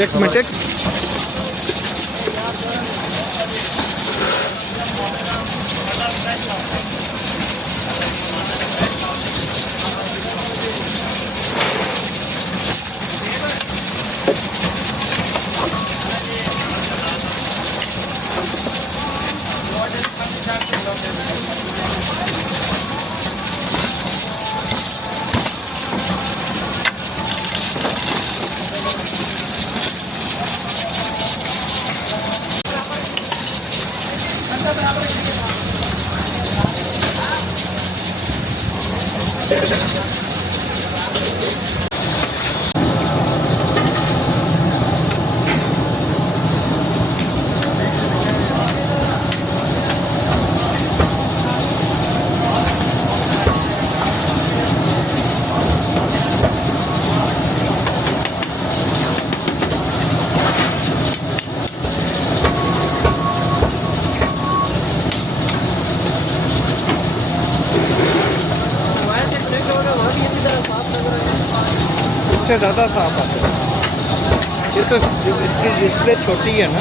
एक मिनट इससे ज़्यादा साफ आता है। ये तो इसकी डिस्प्ले छोटी है ना।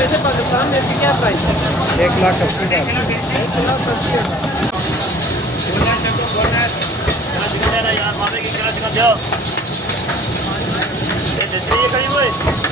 वैसे पाकिस्तान में इसकी क्या प्राइस है? 1,80,000।